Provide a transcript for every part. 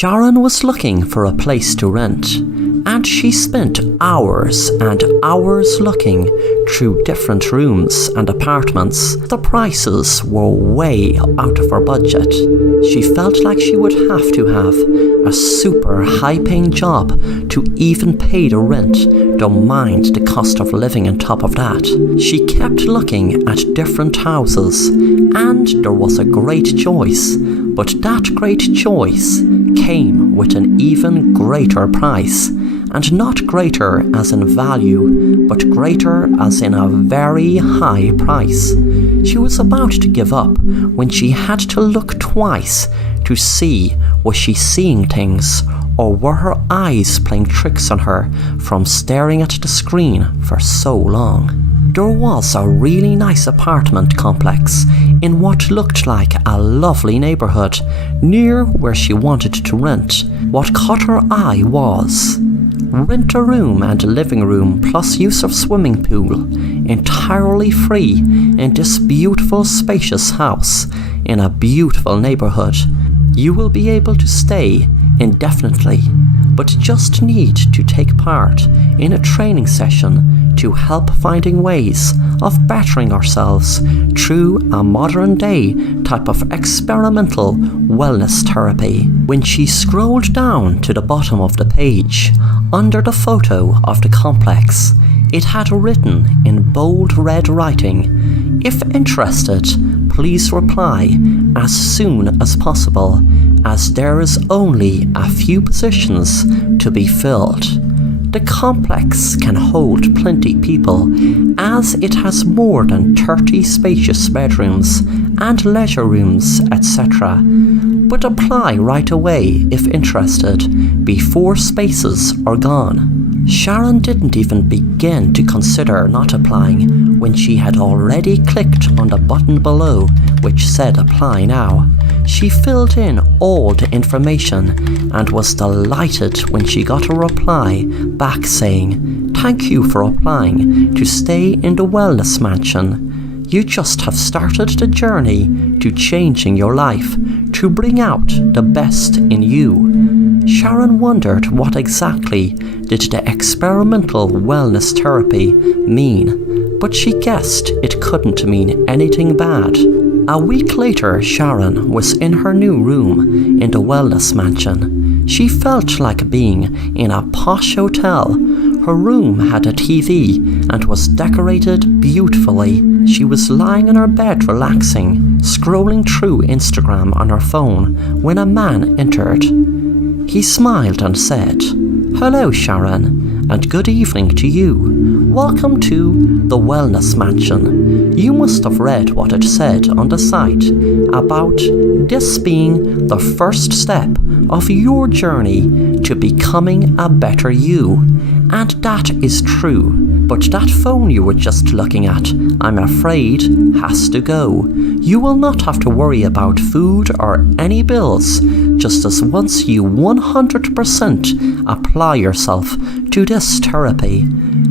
Sharon was looking for a place to rent, and she spent hours and hours looking through different rooms and apartments. The prices were way out of her budget. She felt like she would have to have a super high-paying job to even pay the rent, don't mind the cost of living on top of that. She kept looking at different houses, and there was a great choice, but that great choice came with an even greater price, and not greater as in value, but greater as in a very high price. She was about to give up when she had to look twice to see, was she seeing things, or were her eyes playing tricks on her from staring at the screen for so long. There was a really nice apartment complex in what looked like a lovely neighbourhood near where she wanted to rent. What caught her eye was rent a room and a living room plus use of swimming pool, entirely free in this beautiful spacious house in a beautiful neighbourhood. You will be able to stay indefinitely, but just need to take part in a training session to help finding ways of bettering ourselves through a modern day type of experimental wellness therapy. When she scrolled down to the bottom of the page, under the photo of the complex, it had written in bold red writing, "If interested, please reply as soon as possible, as there is only a few positions to be filled." The complex can hold plenty people, as it has more than 30 spacious bedrooms and leisure rooms, etc. But apply right away if interested, before spaces are gone. Sharon didn't even begin to consider not applying when she had already clicked on the button below which said apply now. She filled in all the information and was delighted when she got a reply back saying, "Thank you for applying to stay in the Wellness Mansion. You just have started the journey to changing your life to bring out the best in you." Sharon wondered what exactly did the experimental wellness therapy mean, but she guessed it couldn't mean anything bad. A week later, Sharon was in her new room in the Wellness Mansion. She felt like being in a posh hotel. Her room had a TV and was decorated beautifully. She was lying on her bed relaxing, scrolling through Instagram on her phone when a man entered. He smiled and said, "Hello Sharon, and good evening to you. Welcome to the Wellness Mansion. You must have read what it said on the site about this being the first step of your journey to becoming a better you. And that is true. But that phone you were just looking at, I'm afraid, has to go. You will not have to worry about food or any bills, just as once you 100% apply yourself to this therapy."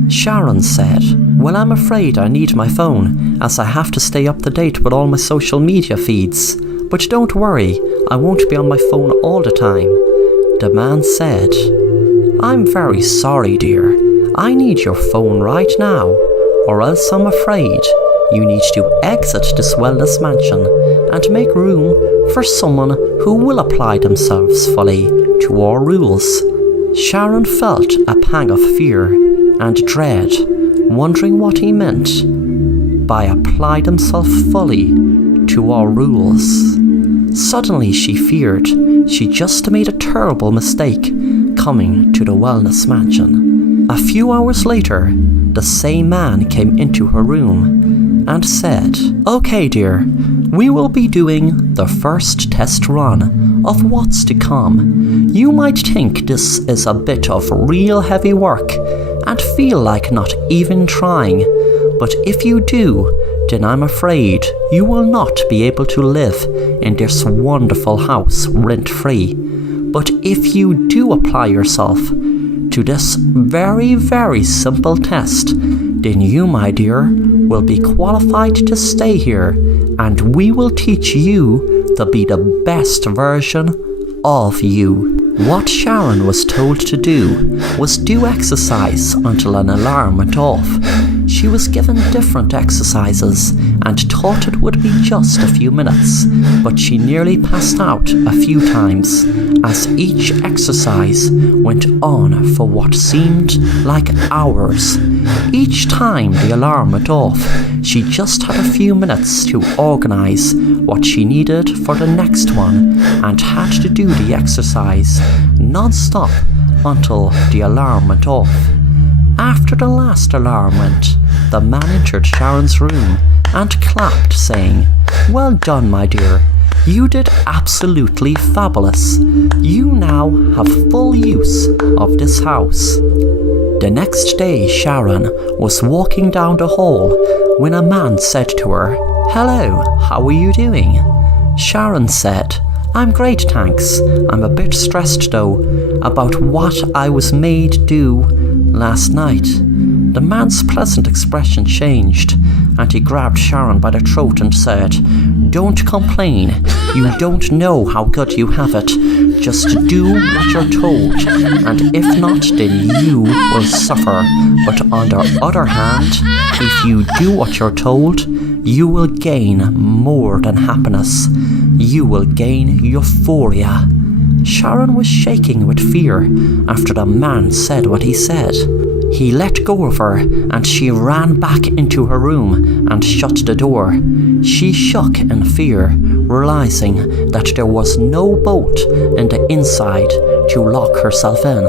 Sharon said, "Well, I'm afraid I need my phone, as I have to stay up to date with all my social media feeds. But don't worry, I won't be on my phone all the time." The man said, "I'm very sorry, dear. I need your phone right now, or else I'm afraid you need to exit this Wellness Mansion and make room for someone who will apply themselves fully to our rules." Sharon felt a pang of fear and dread, wondering what he meant by apply themselves fully to our rules. Suddenly she feared she just made a terrible mistake coming to the Wellness Mansion. A few hours later, the same man came into her room and said, "Okay dear, we will be doing the first test run of what's to come. You might think this is a bit of real heavy work and feel like not even trying, but if you do, then I'm afraid you will not be able to live in this wonderful house rent-free. But if you do apply yourself to this very, very simple test, then you, my dear, will be qualified to stay here, and we will teach you to be the best version of you." What Sharon was told to do was do exercise until an alarm went off. She was given different exercises and thought it would be just a few minutes, but she nearly passed out a few times as each exercise went on for what seemed like hours. Each time the alarm went off, she just had a few minutes to organise what she needed for the next one and had to do the exercise non-stop until the alarm went off. After the last alarm went, the man entered Sharon's room and clapped, saying, "Well done, my dear. You did absolutely fabulous. You now have full use of this house." The next day, Sharon was walking down the hall when a man said to her, "Hello, how are you doing?" Sharon said, "I'm great, thanks. I'm a bit stressed though about what I was made do last night." The man's pleasant expression changed and he grabbed Sharon by the throat and said, "Don't complain. You don't know how good you have it. Just do what you're told, and if not, then you will suffer. But on the other hand, if you do what you're told, you will gain more than happiness. You will gain euphoria." Sharon was shaking with fear after the man said what he said. He let go of her and she ran back into her room and shut the door. She shook in fear, realizing that there was no bolt in the inside to lock herself in.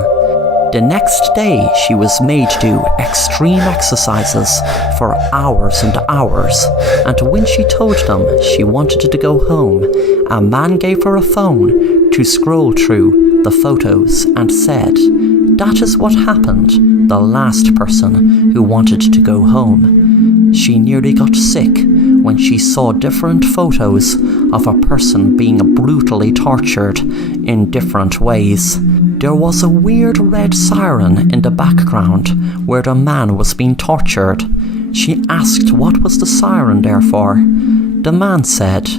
The next day, she was made to do extreme exercises for hours and hours, and when she told them she wanted to go home, a man gave her a phone to scroll through the photos and said, "That is what happened the last person who wanted to go home." She nearly got sick when she saw different photos of a person being brutally tortured in different ways. There was a weird red siren in the background where the man was being tortured. She asked what was the siren there for. The man said,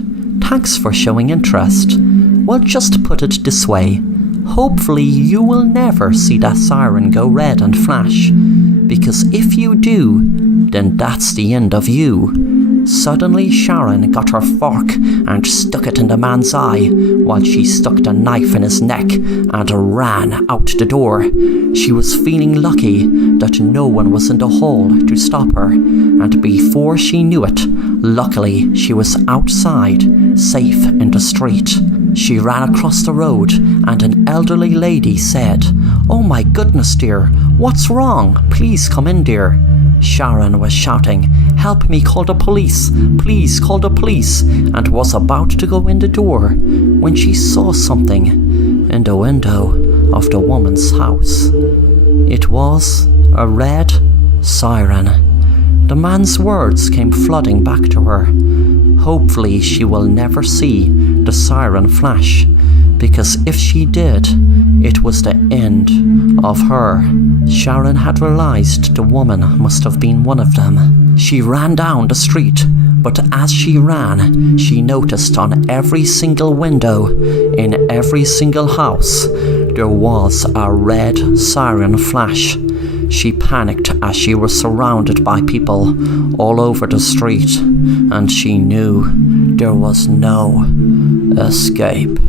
"Thanks for showing interest. Well, just put it this way. Hopefully you will never see that siren go red and flash, because if you do, then that's the end of you." Suddenly Sharon got her fork and stuck it in the man's eye while she stuck the knife in his neck and ran out the door. She was feeling lucky that no one was in the hall to stop her, and before she knew it, luckily she was outside, safe in the street. She ran across the road and an elderly lady said, "Oh my goodness, dear, what's wrong? Please come in, dear." Sharon was shouting, "Help me, call the police, please call the police," and was about to go in the door when she saw something in the window of the woman's house. It was a red siren. The man's words came flooding back to her. Hopefully she will never see the siren flash, because if she did, it was the end of her. Sharon had realized the woman must have been one of them. She ran down the street, but as she ran, she noticed on every single window, in every single house, there was a red siren flash. She panicked as she was surrounded by people all over the street, and she knew there was no escape.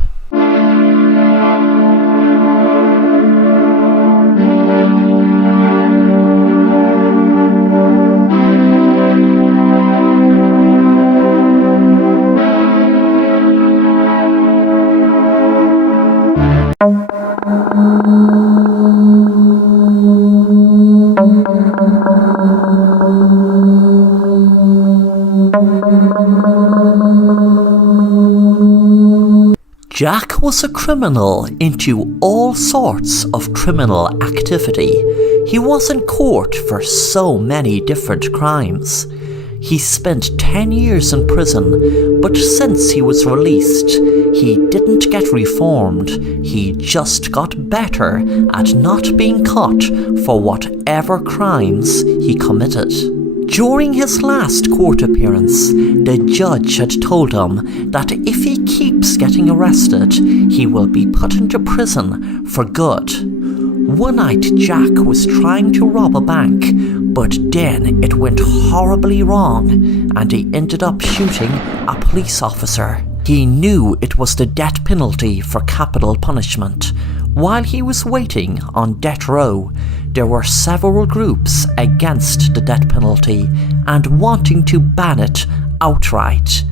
Jack was a criminal into all sorts of criminal activity. He was in court for so many different crimes. He spent 10 years in prison, but since he was released, he didn't get reformed. He just got better at not being caught for whatever crimes he committed. During his last court appearance, the judge had told him that if he keeps getting arrested, he will be put into prison for good. One night Jack was trying to rob a bank, but then it went horribly wrong and he ended up shooting a police officer. He knew it was the death penalty for capital punishment. While he was waiting on death row, there were several groups against the death penalty and wanting to ban it outright.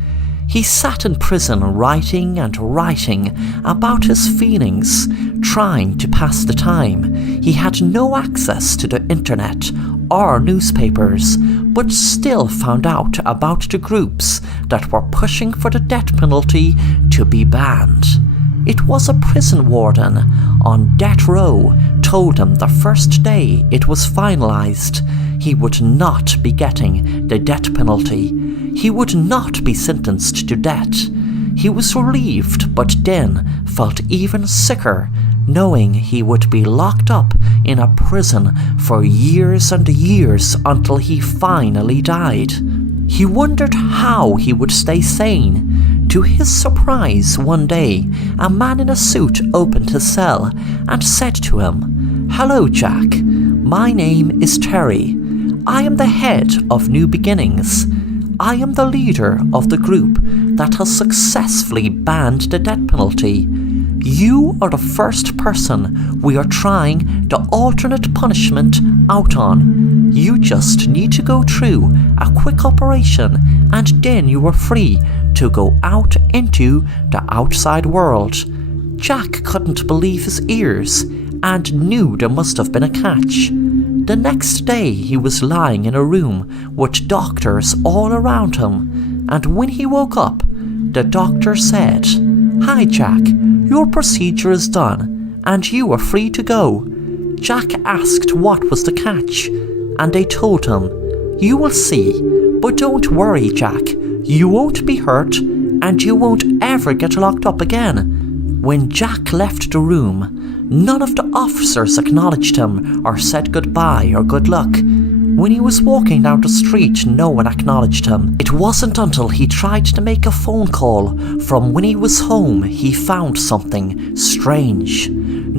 He sat in prison writing and writing about his feelings, trying to pass the time. He had no access to the internet or newspapers, but still found out about the groups that were pushing for the death penalty to be banned. It was a prison warden on death row told him the first day it was finalized he would not be getting the death penalty. He would not be sentenced to death. He was relieved, but then felt even sicker, knowing he would be locked up in a prison for years and years until he finally died. He wondered how he would stay sane. To his surprise, one day, a man in a suit opened his cell and said to him, "Hello, Jack. My name is Terry. I am the head of New Beginnings. I am the leader of the group that has successfully banned the death penalty. You are the first person we are trying the alternate punishment out on. You just need to go through a quick operation and then you are free to go out into the outside world." Jack couldn't believe his ears and knew there must have been a catch. The next day he was lying in a room with doctors all around him, and when he woke up, the doctor said, "Hi Jack, your procedure is done and you are free to go." Jack asked what was the catch, and they told him, "You will see, but don't worry Jack, you won't be hurt and you won't ever get locked up again." When Jack left the room, none of the officers acknowledged him or said goodbye or good luck. When he was walking down the street, no one acknowledged him. It wasn't until he tried to make a phone call from when he was home he found something strange.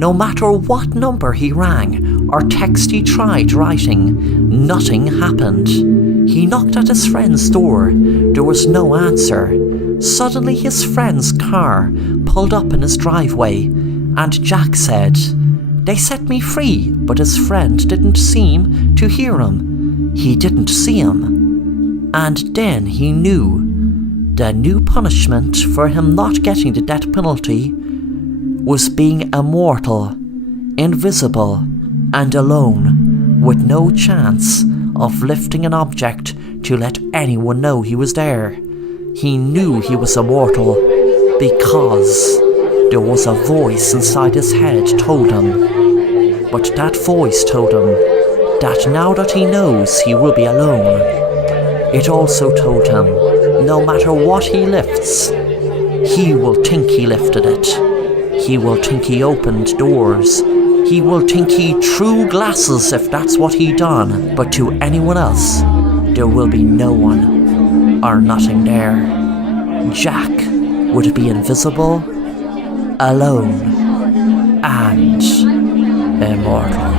No matter what number he rang or text he tried writing, nothing happened. He knocked at his friend's door. There was no answer. Suddenly his friend's car pulled up in his driveway, and Jack said, "They set me free," but his friend didn't seem to hear him. He didn't see him. And then he knew the new punishment for him not getting the death penalty was being immortal, invisible, and alone, with no chance of lifting an object to let anyone know he was there. He knew he was immortal because there was a voice inside his head told him. But that voice told him that now that he knows he will be alone, it also told him no matter what he lifts, he will think he lifted it. He will think he opened doors. He will think he threw glasses if that's what he done. But to anyone else, there will be no one or nothing there. Jack would be invisible, alone, and immortal.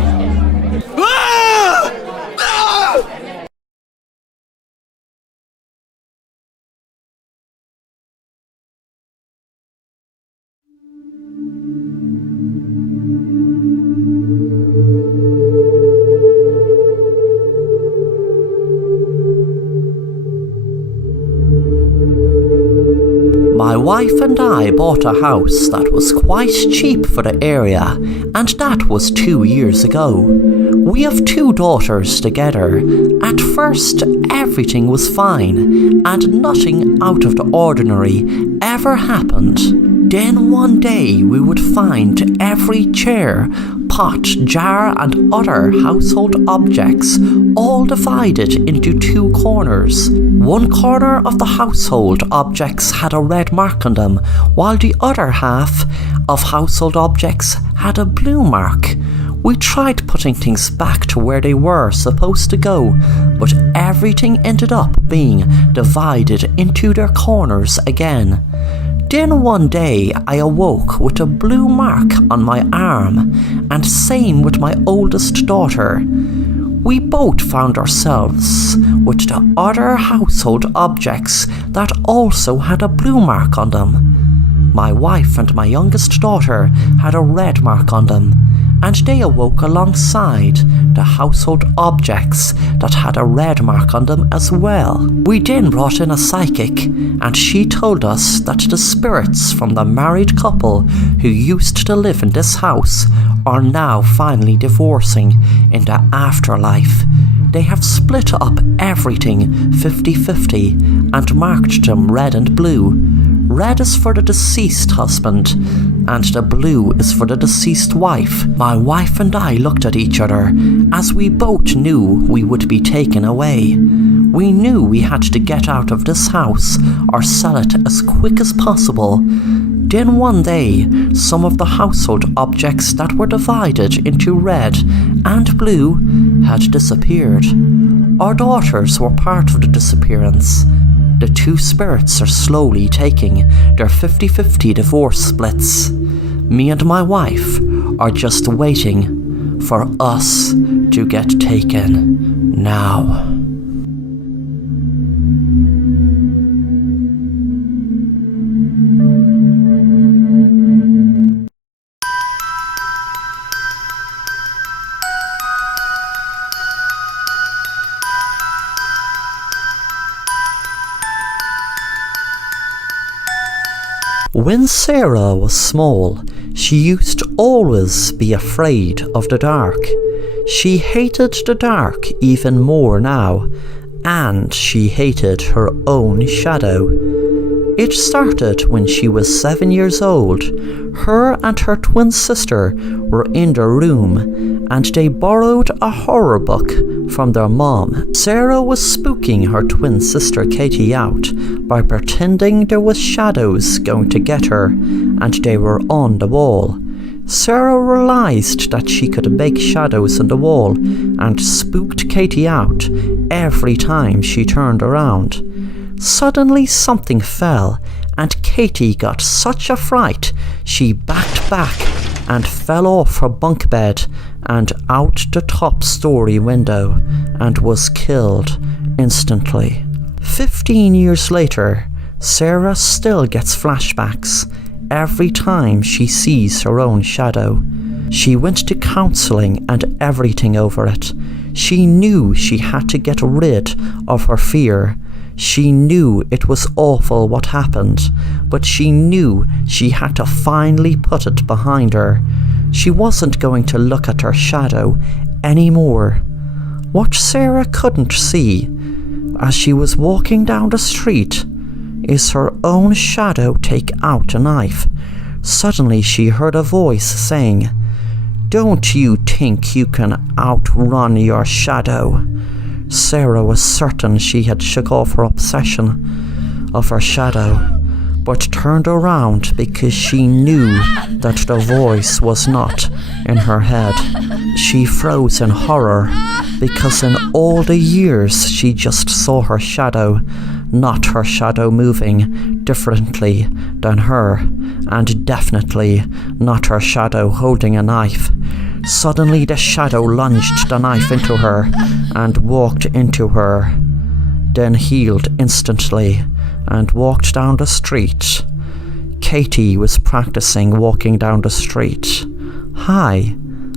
My wife and I bought a house that was quite cheap for the area, and that was 2 years ago. We have 2 daughters together. At first, everything was fine, and nothing out of the ordinary ever happened. Then one day we would find every chair, pot, jar and other household objects all divided into 2 corners. One corner of the household objects had a red mark on them, while the other half of household objects had a blue mark. We tried putting things back to where they were supposed to go, but everything ended up being divided into their corners again. Then one day I awoke with a blue mark on my arm, and same with my oldest daughter. We both found ourselves with the other household objects that also had a blue mark on them. My wife and my youngest daughter had a red mark on them, and they awoke alongside the household objects that had a red mark on them as well. We then brought in a psychic, and she told us that the spirits from the married couple who used to live in this house are now finally divorcing in the afterlife. They have split up everything 50-50 and marked them red and blue. Red is for the deceased husband, and the blue is for the deceased wife. My wife and I looked at each other, as we both knew we would be taken away. We knew we had to get out of this house or sell it as quick as possible. Then one day, some of the household objects that were divided into red and blue had disappeared. Our daughters were part of the disappearance. The two spirits are slowly taking their 50-50 divorce splits. Me and my wife are just waiting for us to get taken now. When Sarah was small, she used to always be afraid of the dark. She hated the dark even more now, and she hated her own shadow. It started when she was 7 years old. Her and her twin sister were in their room, and they borrowed a horror book from their mom. Sarah was spooking her twin sister Katie out by pretending there was shadows going to get her, and they were on the wall. Sarah realized that she could make shadows on the wall and spooked Katie out every time she turned around. Suddenly something fell, and Katie got such a fright she backed back and fell off her bunk bed and out the top story window and was killed instantly. 15 years later, Sarah still gets flashbacks every time she sees her own shadow. She went to counselling and everything over it. She knew she had to get rid of her fear. She knew it was awful what happened, but she knew she had to finally put it behind her. She wasn't going to look at her shadow anymore. What Sarah couldn't see, as she was walking down the street, is her own shadow take out a knife. Suddenly she heard a voice saying, "Don't you think you can outrun your shadow?" Sarah was certain she had shook off her obsession of her shadow, but turned around because she knew that the voice was not in her head. She froze in horror, because in all the years she just saw her shadow, not her shadow moving differently than her, and definitely not her shadow holding a knife. Suddenly the shadow lunged the knife into her and walked into her, then healed instantly and walked down the street. Katie was practicing walking down the street. "Hi,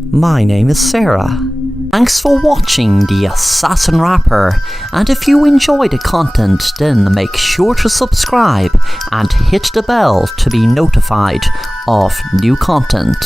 my name is Sarah. Thanks for watching The Assassin Rapper, and if you enjoy the content, then make sure to subscribe and hit the bell to be notified of new content."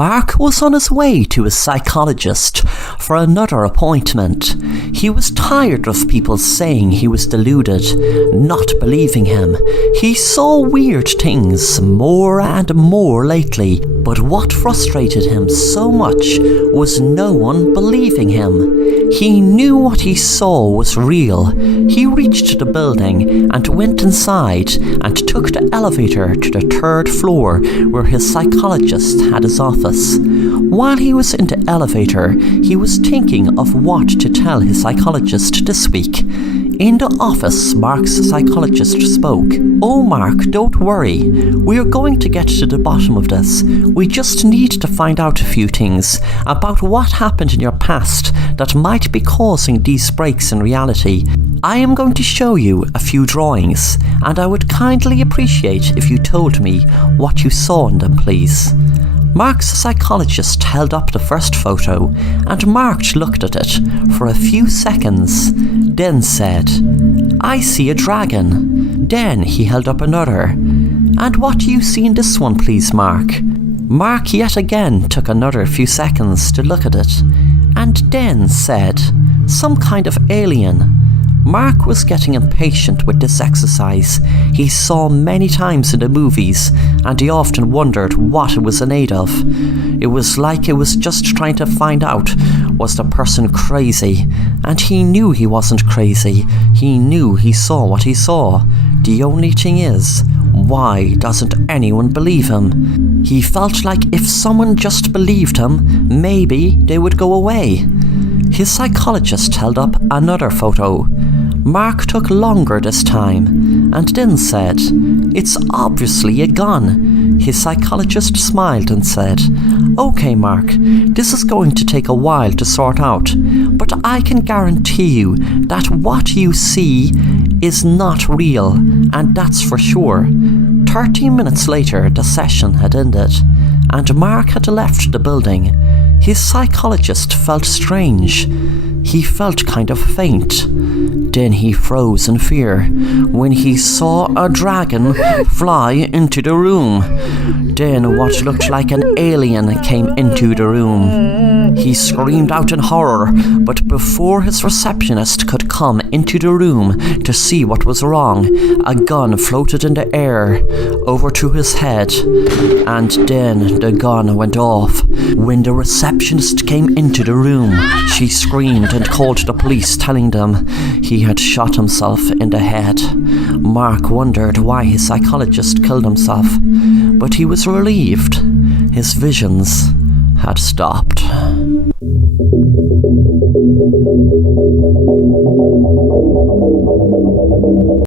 Mark was on his way to his psychologist for another appointment. He was tired of people saying he was deluded, not believing him. He saw weird things more and more lately, but what frustrated him so much was no one believing him. He knew what he saw was real. He reached the building and went inside and took the elevator to the third floor where his psychologist had his office. While he was in the elevator, he was thinking of what to tell his psychologist this week. In the office, Mark's psychologist spoke. "Oh, Mark, don't worry. We are going to get to the bottom of this. We just need to find out a few things about what happened in your past that might be causing these breaks in reality. I am going to show you a few drawings, and I would kindly appreciate if you told me what you saw in them, please." Mark's psychologist held up the first photo, and Mark looked at it for a few seconds, then said, "I see a dragon." Then he held up another. "And what do you see in this one, please, Mark?" Mark yet again took another few seconds to look at it, and then said, "Some kind of alien." Mark was getting impatient with this exercise. He saw many times in the movies, and he often wondered what it was in aid of. It was like it was just trying to find out, was the person crazy? And he knew he wasn't crazy. He knew he saw what he saw. The only thing is, why doesn't anyone believe him? He felt like if someone just believed him, maybe they would go away. His psychologist held up another photo. Mark took longer this time, and then said, "It's obviously a gun." His psychologist smiled and said, "Okay, Mark, this is going to take a while to sort out, but I can guarantee you that what you see is not real, and that's for sure." 30 minutes later, the session had ended, and Mark had left the building. His psychologist felt strange. He felt kind of faint. Then he froze in fear when he saw a dragon fly into the room. Then what looked like an alien came into the room. He screamed out in horror, but before his receptionist could come into the room to see what was wrong, a gun floated in the air over to his head, and then the gun went off. When the receptionist came into the room, she screamed and called the police, telling them he had shot himself in the head. Mark wondered why his psychologist killed himself, but he was relieved. His visions had stopped.